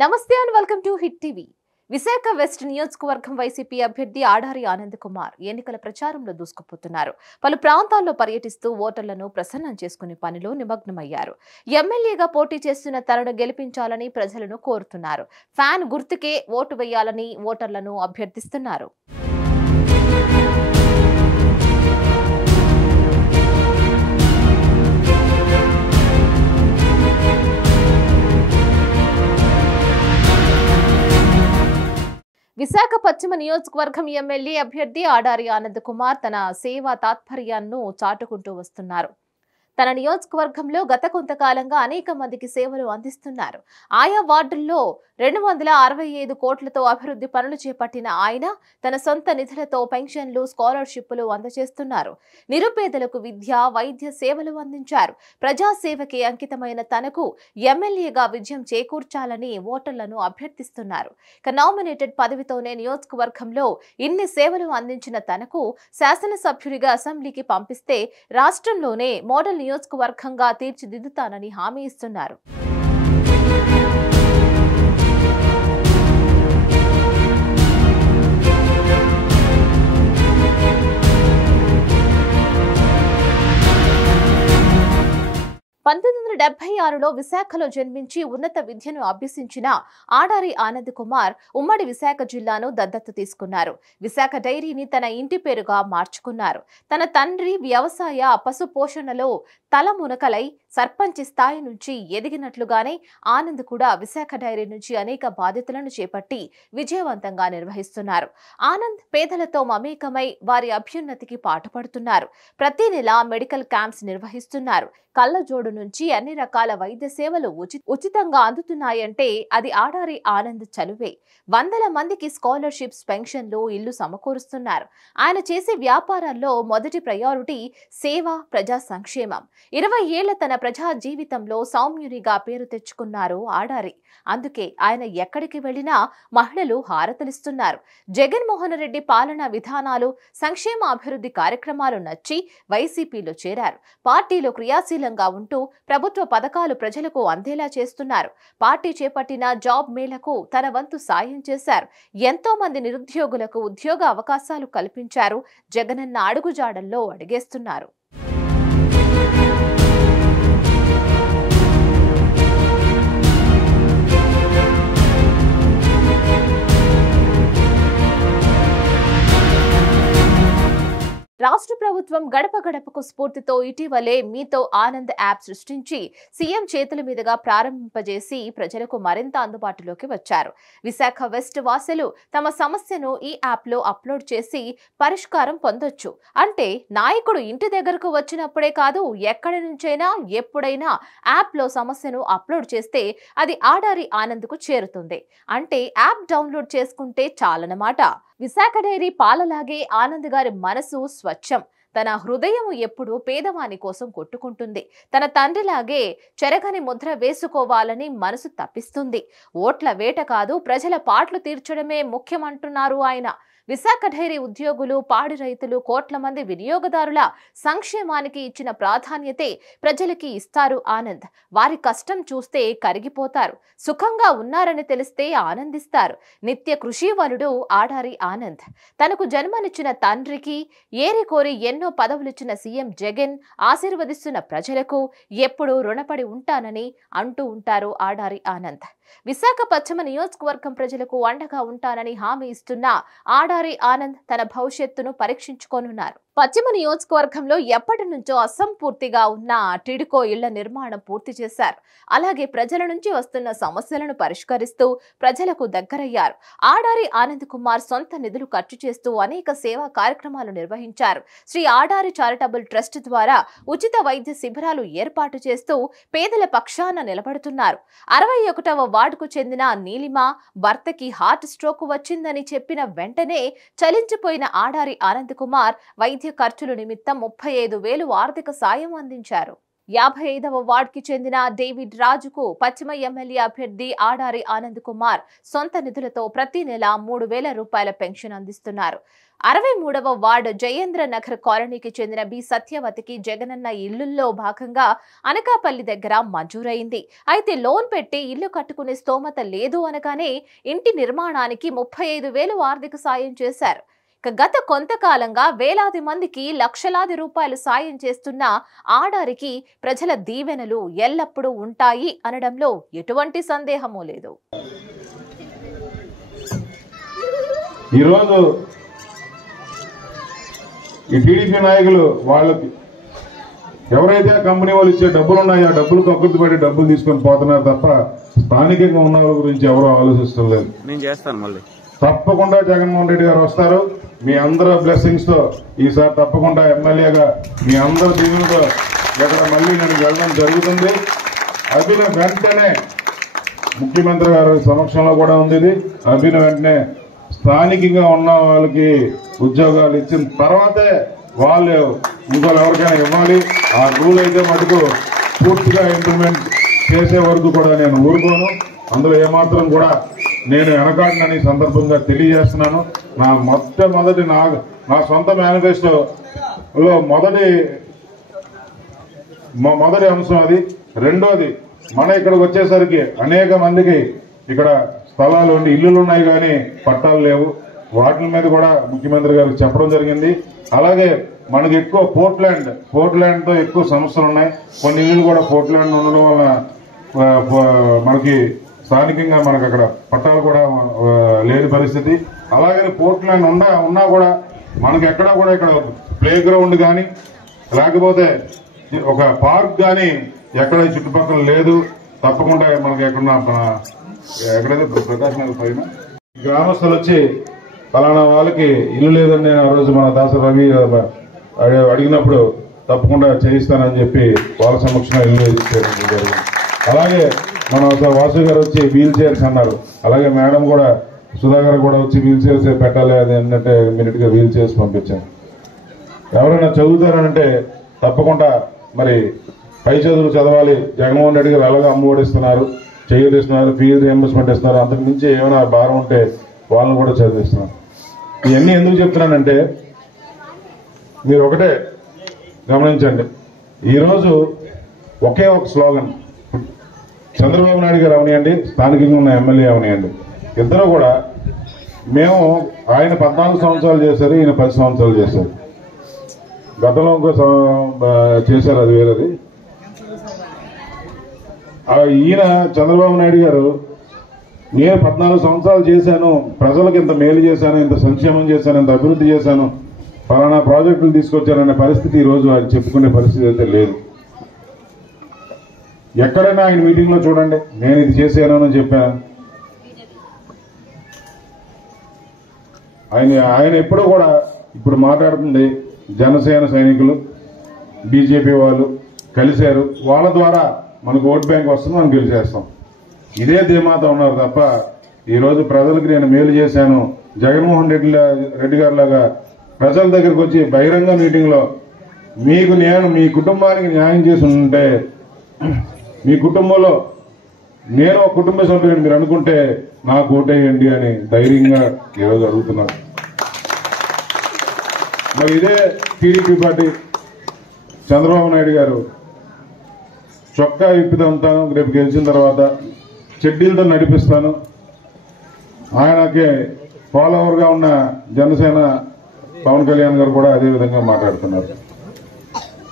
నమస్తే and welcome to Hit TV. Visakha west నియోజకవర్గం YCP అభ్యర్థి ఆడారి ఆనంద్ కుమార్ ఎన్నికల ప్రచారంలో దూసుకుపోతున్నారు. పలు ప్రాంతాల్లో పర్యటిస్తూ ఓటర్లను ప్రసన్నం చేసుకునే పనిలో నిమగ్నమయ్యారు. ఎమ్మెల్యేగా పోటీ చేస్తున్న తనను గెలిపించాలని ప్రజలను కోరుతున్నారు. ఫ్యాన్ గుర్తుకే ఓటు వేయాలని ఓటర్లను అభ్యర్థిస్తున్నారు. విశాఖ పశ్చిమ నియోజకవర్గం ఎమ్మెల్యే అభ్యర్థి ఆడారి ఆనంద్ కుమార్ తన సేవా తాత్పర్యాన్ని చాటుకుంటూ వస్తున్నారు. తన నియోజకవర్గంలో గత కొంతకాలంగా అనేక మందికి సేవలు అందిస్తున్నారు. ఆయా వార్డుల్లో 265 కోట్లతో అభివృద్ధి పనులు చేపట్టిన ఆయన తన సొంత నిధులతో పెన్షన్లు, స్కాలర్షిప్లు అందజేస్తున్నారు. నిరుపేదలకు విద్య, వైద్య సేవలు అందించారు. ప్రజాసేవకి అంకితమైన తనకు ఎమ్మెల్యేగా విజయం చేకూర్చాలని ఓటర్లను అభ్యర్థిస్తున్నారు. నామినేటెడ్ పదవితోనే నియోజకవర్గంలో ఇన్ని సేవలు అందించిన తనకు శాసనసభ్యుడిగా అసెంబ్లీకి పంపిస్తే రాష్ట్రంలోనే మోడల్ నియోజకవర్గంగా తీర్చిదిద్దుతానని హామీ ఇస్తున్నారు. విశాఖలో జన్మించి ఉన్నత విద్యను అభ్యసించిన ఆడారి ఆనంద్ కుమార్ ఉమ్మడి విశాఖ జిల్లాను దత్తత తీసుకున్నారు. విశాఖ డైరీని తన ఇంటి పేరుగా మార్చుకున్నారు. తన తండ్రి వ్యవసాయ పశు పోషణలో తలమునకలై సర్పంచ్ స్థాయి నుంచి ఎదిగినట్లుగానే ఆనంద్ కూడా విశాఖ డైరీ నుంచి అనేక బాధ్యతలను చేపట్టి విజయవంతంగా నిర్వహిస్తున్నారు. ఆనంద్ పేదలతో మమేకమై వారి అభ్యున్నతికి పాటుపడుతున్నారు. ప్రతి నెల మెడికల్ క్యాంప్స్ నిర్వహిస్తున్నారు. కళ్ళజోడు నుంచి అన్ని రకాల వైద్య సేవలు ఉచితంగా అందుతున్నాయంటే అది ఆడారి ఆనంద్ చలువే. వందల మందికి స్కాలర్షిప్స్, పెన్షన్లు, ఇల్లు సమకూరుస్తున్నారు. ఆయన చేసే వ్యాపారాల్లో మొదటి ప్రయారిటీ సేవ, ప్రజా సంక్షేమం. 20 ఏళ్ల తన ప్రజా జీవితంలో సౌమ్యునిగా పేరు తెచ్చుకున్నారు ఆడారి. అందుకే ఆయన ఎక్కడికి వెళ్లినా మహిళలు హారతలిస్తున్నారు. జగన్మోహన్ రెడ్డి పాలనా విధానాలు, సంక్షేమ అభివృద్ధి కార్యక్రమాలు నచ్చి వైసీపీలో చేరారు. పార్టీలో క్రియాశీలంగా ఉంటూ ప్రభుత్వ పథకాలు ప్రజలకు అందేలా చేస్తున్నారు. పార్టీ చేపట్టిన జాబ్ మేళకు తన వంతు సాయం చేశారు. ఎంతో మంది నిరుద్యోగులకు ఉద్యోగ అవకాశాలు కల్పించారు. జగనన్న అడుగుజాడల్లో అడిగేస్తున్నారు. రాష్ట్ర ప్రభుత్వం గడప గడపకు స్ఫూర్తితో ఇటీవలే మీతో ఆనంద్ యాప్ సృష్టించి సీఎం చేతుల మీదుగా ప్రారంభింపజేసి ప్రజలకు మరింత అందుబాటులోకి వచ్చారు. విశాఖ వెస్ట్ వాసులు తమ సమస్యను ఈ యాప్ లో అప్లోడ్ చేసి పరిష్కారం పొందొచ్చు. అంటే నాయకుడు ఇంటి దగ్గరకు వచ్చినప్పుడే కాదు, ఎక్కడి నుంచైనా ఎప్పుడైనా యాప్ లో సమస్యను అప్లోడ్ చేస్తే అది ఆడారి ఆనంద్ కు చేరుతుంది. అంటే యాప్ డౌన్లోడ్ చేసుకుంటే చాలన్నమాట. విశాఖ డైరీ పాలలాగే ఆనంద్ గారి మనసు స్వచ్ఛం. తన హృదయం ఎప్పుడూ పేదవాని కోసం కొట్టుకుంటుంది. తన తండ్రిలాగే చెరగని ముద్ర వేసుకోవాలని మనసు తప్పిస్తుంది. ఓట్ల వేట కాదు, ప్రజల పాట్లు తీర్చడమే ముఖ్యమంటున్నారు ఆయన. విశాఖ డైరీ ఉద్యోగులు, పాడి రైతులు, కోట్ల మంది వినియోగదారుల సంక్షేమానికి ఇచ్చిన ప్రాధాన్యతే ప్రజలకి ఇస్తారు ఆనంద్. వారి కష్టం చూస్తే కరిగిపోతారు. సుఖంగా ఉన్నారని తెలిస్తే ఆనందిస్తారు. నిత్య కృషివలుడు ఆడారి ఆనంద్. తనకు జన్మనిచ్చిన తండ్రికి, ఏరికోరి ఎన్నో పదవులిచ్చిన సీఎం జగన్, ఆశీర్వదిస్తున్న ప్రజలకు ఎప్పుడూ రుణపడి ఉంటానని అంటూ ఉంటారు ఆడారి ఆనంద్. విశాఖ పశ్చిమ నియోజకవర్గం ప్రజలకు అండగా ఉంటానని హామీ ఇస్తున్న ఆడారి ఆనంద్ తన భవిష్యత్తును పరీక్షించుకోనున్నారు. పశ్చిమ నియోజకవర్గంలో ఎప్పటి నుంచో అసంపూర్తిగా ఉన్న టిడ్కో ఇళ్ల నిర్మాణం పూర్తి చేశారు. అలాగే ప్రజల నుంచి వస్తున్న సమస్యలను పరిష్కరిస్తూ ప్రజలకు దగ్గరయ్యారు. ఆడారి ఆనంద్ కుమార్ సొంత నిధులు ఖర్చు చేస్తూ అనేక సేవా కార్యక్రమాలు నిర్వహించారు. శ్రీ ఆడారి చారిటబుల్ ట్రస్ట్ ద్వారా ఉచిత వైద్య శిబిరాలు ఏర్పాటు చేస్తూ పేదల పక్షాన నిలబడుతున్నారు. 61వ వార్డుకు చెందిన నీలిమ భర్తకి హార్ట్ స్ట్రోక్ వచ్చిందని చెప్పిన వెంటనే చలించిపోయిన ఆడారి ఆనంద్ కుమార్ వైద్య ఖర్చుల నిమిత్తం 35,000 ఆర్థిక సాయం అందించారు. 55వ వార్డుకి చెందిన డేవిడ్ రాజుకు పశ్చిమ ఎమ్మెల్యే అభ్యర్థి ఆడారి ఆనంద్ కుమార్ సొంత నిధులతో ప్రతి నెల 3,000 రూపాయల పెన్షన్ అందిస్తున్నారు. 63వ వార్డు జయేంద్ర నగర్ కాలనీకి చెందిన బి సత్యవతికి జగనన్న ఇళ్లుల్లో భాగంగా అనకాపల్లి దగ్గర మంజూరైంది. అయితే లోన్ పెట్టి ఇల్లు కట్టుకునే స్తోమత లేదు అనగానే ఇంటి నిర్మాణానికి 35,000 ఆర్థిక సాయం చేశారు. గత కొంతకాలంగా వేలాది మందికి లక్షలాది రూపాయలు సాయం చేస్తున్న ఆడారికి ప్రజల దీవెనలు ఎల్లప్పుడూ ఉంటాయి అనడంలో ఎటువంటి సందేహమూ లేదు. ఈరోజు ఈ టీడీపీ నాయకులు వాళ్ళకి ఎవరైతే కంపెనీ వాళ్ళు ఇచ్చే డబ్బులు ఉన్నాయో ఆ డబ్బులు కక్కుర్తి పడి డబ్బులు తీసుకొని పోతున్నారు తప్ప స్థానికంగా ఉన్న వాళ్ళ గురించి ఎవరూ ఆలోచిస్తూ లేదు. నేను చేస్తాను మళ్ళీ తప్పకుండా జగన్మోహన్ రెడ్డి గారు వస్తారు. మీ అందరూ బ్లెస్సింగ్స్ తో ఈసారి తప్పకుండా ఎమ్మెల్యేగా మీ అందరూ దీవులతో ఇక్కడ మళ్ళీ నేను వెళ్ళడం జరుగుతుంది. అభిన వెంటనే ముఖ్యమంత్రి గారి సమక్షంలో కూడా ఉంది. ఇది అభిన వెంటనే స్థానికంగా ఉన్న వాళ్ళకి ఉద్యోగాలు ఇచ్చిన తర్వాతే వాళ్ళు ఇంకోళ్ళు ఎవరికైనా ఇవ్వాలి. ఆ రూల్ అయితే మటుకు పూర్తిగా ఇంప్లిమెంట్ చేసే వరకు కూడా నేను ఊరుకోను. అందులో ఏమాత్రం కూడా నేను వెనకాడనని సందర్భంగా తెలియజేస్తున్నాను. నా మొట్టమొదటి నా సొంత మేనిఫెస్టోలో మొదటి అంశం అది. రెండోది, మన ఇక్కడికి వచ్చేసరికి అనేక మందికి ఇక్కడ స్థలాలు ఉండి ఇల్లులు ఉన్నాయి కానీ పట్టాలు లేవు. వాటి మీద కూడా ముఖ్యమంత్రి గారికి చెప్పడం జరిగింది. అలాగే మనకి ఎక్కువ పోర్ట్లాండ్ తో ఎక్కువ సమస్యలు ఉన్నాయి. కొన్ని ఇల్లులు కూడా పోర్ట్లాండ్ ఉండడం వల్ల మనకి స్థానికంగా మనకు అక్కడ పట్టాలు కూడా లేని పరిస్థితి. అలాగే పోర్ట్లాండ్ ఉన్నా కూడా మనకి ఎక్కడా కూడా ఇక్కడ ప్లే గ్రౌండ్ కానీ లేకపోతే ఒక పార్క్ కానీ ఎక్కడ చుట్టుపక్కల లేదు. తప్పకుండా మనకి ఎక్కడైతే ప్రకాశ్ నగర్ పైన గ్రామస్తులు వచ్చి ఫలానా వాళ్ళకి ఇల్లు లేదని నేను ఆ రోజు మన దాస రవి అడిగినప్పుడు తప్పకుండా చేయిస్తానని చెప్పి వాళ్ళ సమక్షంలో ఇల్లు చేయడం జరిగింది. అలాగే మన వాసు గారు వచ్చి వీల్ చైర్స్ అన్నారు. అలాగే మేడం కూడా సుధాకర్ కూడా వచ్చి వీల్ చైర్స్ పెట్టాలి అది ఏంటంటే ఇమీడియట్ గా వీల్ చైర్స్ పంపించాను. ఎవరైనా చదువుతారంటే తప్పకుండా మరి పై చదువులు చదవాలి. జగన్మోహన్ రెడ్డి గారు ఎలాగో అమ్మఒడి ఇస్తున్నారు, చేయూదిస్తున్నారు, ఫీజు రియంబర్స్మెంట్ ఇస్తున్నారు. అంతకు మించి ఏమైనా భారం ఉంటే వాళ్ళని కూడా చదివిస్తున్నారు. ఇవన్నీ ఎందుకు చెప్తున్నానంటే మీరు ఒకటే గమనించండి. ఈరోజు ఒకే ఒక స్లోగన్, చంద్రబాబు నాయుడు గారు అవనియండి, స్థానికంగా ఉన్న ఎమ్మెల్యే అవనియండి, ఇద్దరు కూడా మేము ఆయన 14 సంవత్సరాలు చేశారు, ఈయన 10 సంవత్సరాలు చేశారు. గతంలో ఇంకో చేశారు, అది వేరేది. ఈయన చంద్రబాబు నాయుడు గారు నేను 14 సంవత్సరాలు చేశాను, ప్రజలకు ఇంత మేలు చేశాను, ఇంత సంక్షేమం చేశాను, ఇంత అభివృద్ధి చేశాను, ఫలానా ప్రాజెక్టులు తీసుకొచ్చారనే పరిస్థితి ఈ రోజు ఆయన చెప్పుకునే పరిస్థితి అయితే లేదు. ఎక్కడైనా ఆయన మీటింగ్ లో చూడండి, నేను ఇది చేశాను అని చెప్పాను. ఆయన ఎప్పుడూ కూడా ఇప్పుడు మాట్లాడుతుంది జనసేన సైనికులు, బీజేపీ వాళ్ళు కలిశారు, వాళ్ళ ద్వారా మనకు ఓట్ బ్యాంక్ వస్తుంది, మనం గెలిచేస్తాం, ఇదే ధీమాతో ఉన్నారు తప్ప ఈ రోజు ప్రజలకు నేను మేలు చేశాను, జగన్మోహన్ రెడ్డి గారి లాగా ప్రజల దగ్గరకు వచ్చి బహిరంగ మీటింగ్ లో మీకు నేను మీ కుటుంబానికి న్యాయం చేసి ఉంటే, మీ కుటుంబంలో నేను ఒక కుటుంబ సభ్యుని మీరు అనుకుంటే నాకు ఓటేయండి అని ధైర్యంగా ఈరోజు అడుగుతున్నారు. మరి ఇదే టీడీపీ పార్టీ చంద్రబాబు నాయుడు గారు చొక్కా విప్పుదంతాను, రేపు గెలిచిన తర్వాత చెడ్డీలతో నడిపిస్తాను, ఆయనకి ఫాలోవర్ గా ఉన్న జనసేన పవన్ కళ్యాణ్ గారు కూడా అదే విధంగా మాట్లాడుతున్నారు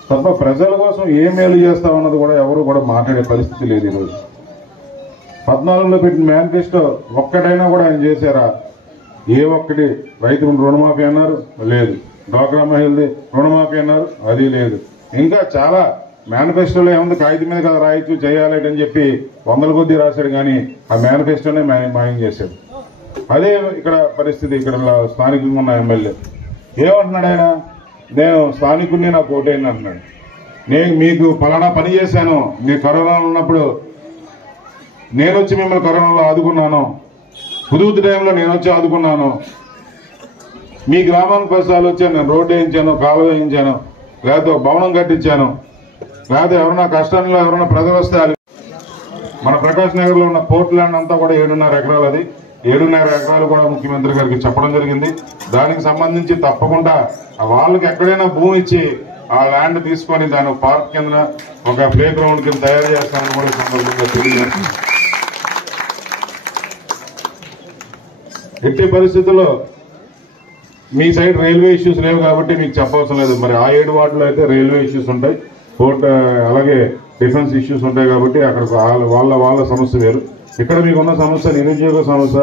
తప్ప ప్రజల కోసం ఏ మేలు చేస్తామన్నది కూడా ఎవరు కూడా మాట్లాడే పరిస్థితి లేదు. ఈరోజు 14లో పెట్టిన మేనిఫెస్టో ఒక్కటైనా కూడా ఆయన చేశారా? ఏ ఒక్కటి రైతు రుణమాఫీ అన్నారు, లేదు. డ్వాక్రా మహిళది రుణమాఫీ అన్నారు, అది లేదు. ఇంకా చాలా మేనిఫెస్టోలో ఏముంది, కాగితం మీద కదా రాయొచ్చు, చేయాలి అని చెప్పి 100ల కొద్దీ రాశాడు, కానీ ఆ మేనిఫెస్టోనే మాయం చేశాడు. అదే ఇక్కడ పరిస్థితి. ఇక్కడ స్థానికంగా ఉన్న ఎమ్మెల్యే ఏమంటున్నాడు, ఆయన నేను స్థానికుడిని, నాకు ఓటేయండి అంటున్నాడు. నేను మీకు ఫలానా పని చేశాను, మీరు కరోనాలో ఉన్నప్పుడు నేను వచ్చి మిమ్మల్ని కరోనాలో ఆదుకున్నాను, హుదూద్ టైంలో నేను వచ్చి ఆదుకున్నాను, మీ గ్రామానికి 10 సార్లు వచ్చాను, నేను రోడ్డు వేయించాను, కాలువ వేయించాను, లేకపోతే భవనం కట్టించాను, లేకపోతే ఎవరైనా కష్టాల్లో ఎవరైనా ప్రజలు వస్తే మన ప్రకాష్ నగర్ లో ఉన్న పోర్ట్ ల్యాండ్ అంతా కూడా 7.5 ఎకరాలు. అది 7.5 ఎకరాలు కూడా ముఖ్యమంత్రి గారికి చెప్పడం జరిగింది. దానికి సంబంధించి తప్పకుండా వాళ్ళకి ఎక్కడైనా భూమి ఇచ్చి ఆ ల్యాండ్ తీసుకొని దాని పార్క్ కింద ఒక ప్లే గ్రౌండ్ కింద తయారు చేస్తామని కూడా సందర్భంగా తెలియజేస్తుంది. ఎట్టి పరిస్థితుల్లో మీ సైడ్ రైల్వే ఇష్యూస్ లేవు కాబట్టి మీకు చెప్పవలసిన లేదు. మరి ఆ 7 వార్డులో అయితే రైల్వే ఇష్యూస్ ఉంటాయి, పోర్ట్ అలాగే డిఫెన్స్ ఇష్యూస్ ఉంటాయి కాబట్టి అక్కడ వాళ్ళ సమస్య వేరు. ఇక్కడ మీకున్న సమస్య నిరుద్యోగ సమస్య,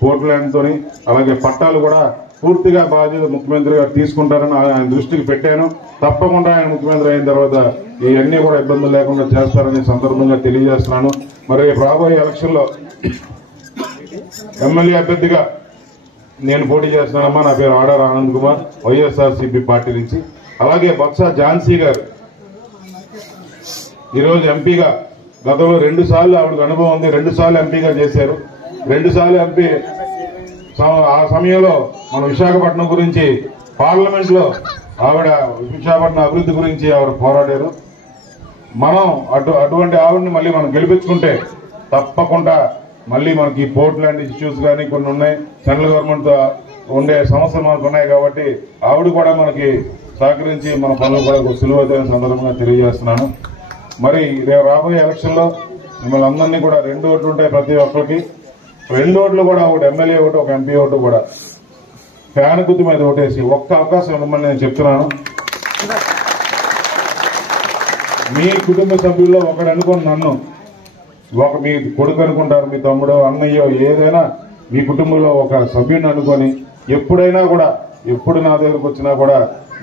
పోర్ట్ ల్యాండ్ తోని అలాగే పట్టాలు కూడా పూర్తిగా బాధ్యత ముఖ్యమంత్రి గారు తీసుకుంటారని ఆయన దృష్టికి పెట్టాను. తప్పకుండా ఆయన ముఖ్యమంత్రి అయిన తర్వాత ఇవన్నీ కూడా ఇబ్బందులు లేకుండా చేస్తారని సందర్భంగా తెలియజేస్తున్నాను. మరి రాబోయే ఎలక్షన్ లో ఎమ్మెల్యే అభ్యర్థిగా నేను పోటీ చేస్తున్నానమ్మా. నా పేరు ఆడార్ ఆనంద్ కుమార్, వైఎస్ఆర్సీపీ పార్టీ నుంచి. అలాగే బొత్స ఝాన్సీ గారు ఈరోజు ఎంపీగా గతంలో 2 సార్లు ఆవిడకు అనుభవం ఉంది. 2 సార్లు ఎంపీగా చేశారు. 2 సార్లు ఎంపీ ఆ సమయంలో మన విశాఖపట్నం గురించి పార్లమెంట్ లో ఆవిడ విశాఖపట్నం అభివృద్ధి గురించి ఆవిడ పోరాడారు. మనం అటువంటి ఆవిడని మళ్ళీ మనం గెలిపించుకుంటే తప్పకుండా మళ్ళీ మనకి పోర్ట్ ల్యాండ్ ఇష్యూస్ కానీ కొన్ని ఉన్నాయి, సెంట్రల్ గవర్నమెంట్ తో ఉండే సమస్యలు మనకు ఉన్నాయి కాబట్టి ఆవిడ కూడా మనకి సహకరించి మన పనులు కూడా సులువైన సందర్భంగా తెలియజేస్తున్నాను. మరి రాబోయే ఎలక్షన్ లో మిమ్మల్ని అందరినీ కూడా 2 ఓట్లు ఉంటాయి ప్రతి ఒక్కరికి. 2 ఓట్లు కూడా ఒకటి ఎమ్మెల్యే ఓటు, ఒక ఎంపీ ఓటు కూడా ఫ్యాన్ గుర్తు మీద ఓటేసి ఒక్క అవకాశం ఇవ్వమని నేను చెప్తున్నాను. మీ కుటుంబ సభ్యుల్లో ఒకడు అనుకుని నన్ను మీ కొడుకు అనుకుంటారు, మీ తమ్ముడు, అన్నయ్యో ఏదైనా మీ కుటుంబంలో ఒక సభ్యుని అనుకొని ఎప్పుడైనా కూడా ఎప్పుడు నా దగ్గరకు వచ్చినా కూడా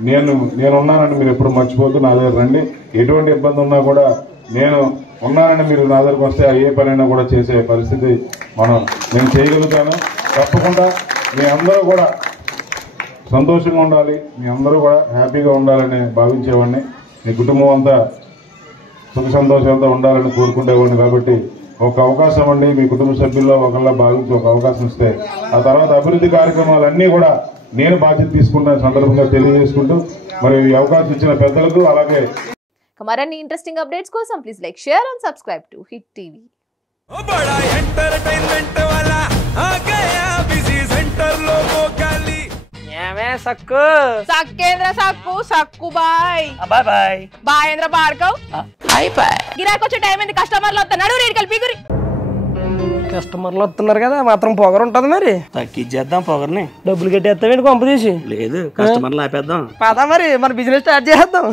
నేనున్నానని మీరు ఎప్పుడు మర్చిపోతూ నా దగ్గర రండి. ఎటువంటి ఇబ్బంది ఉన్నా కూడా నేను ఉన్నానని మీరు నా దగ్గరకు వస్తే ఏ పనైనా కూడా చేసే పరిస్థితి నేను చేయగలుగుతాను. తప్పకుండా మీ అందరూ కూడా సంతోషంగా ఉండాలి, మీ అందరూ కూడా హ్యాపీగా ఉండాలని భావించేవాడిని. మీ కుటుంబం అంతా సుఖ సంతోషాలతో ఉండాలని కోరుకునేవాడిని. కాబట్టి ఒక అవకాశం అండి, మీ కుటుంబ సభ్యుల్లో ఒకళ్ళ భావించి ఒక అవకాశం ఇస్తే ఆ తర్వాత అభివృద్ధి కార్యక్రమాలన్నీ కూడా నేను బాధ్యత తీసుకుంటున్న సందర్భంగా తెలియజేసుకుంటూ మరి ఈ అవకాశం ఇచ్చిన పెద్దలకు అలాగే మరిన్ని ఇంట్రెస్టింగ్ అప్డేట్స్ కోసం please like, share and subscribe to Hit TV. సక్కు సక్కేంద్ర సక్కు సక్కు బాయ్ బాయ్ బాయ్ బాయేంద్ర భార్గవ్ హాయ్ బాయ్. గిరాకి వచ్చే టైం ఏంది, కస్టమర్లు వస్తున్నాడు, రేడికల్ పీగురి. కస్టమర్లు వస్తున్నారు కదా, మాత్రం పొగరు ఉంటది. మరి తగ్గించేద్దాం పొగర్ని. డబ్బులు కట్టేస్తామేంటి కొంప తీసి? లేదు, కస్టమర్లు ఆపేద్దాం. పదా మరి మన బిజినెస్ స్టార్ట్ చేద్దాం.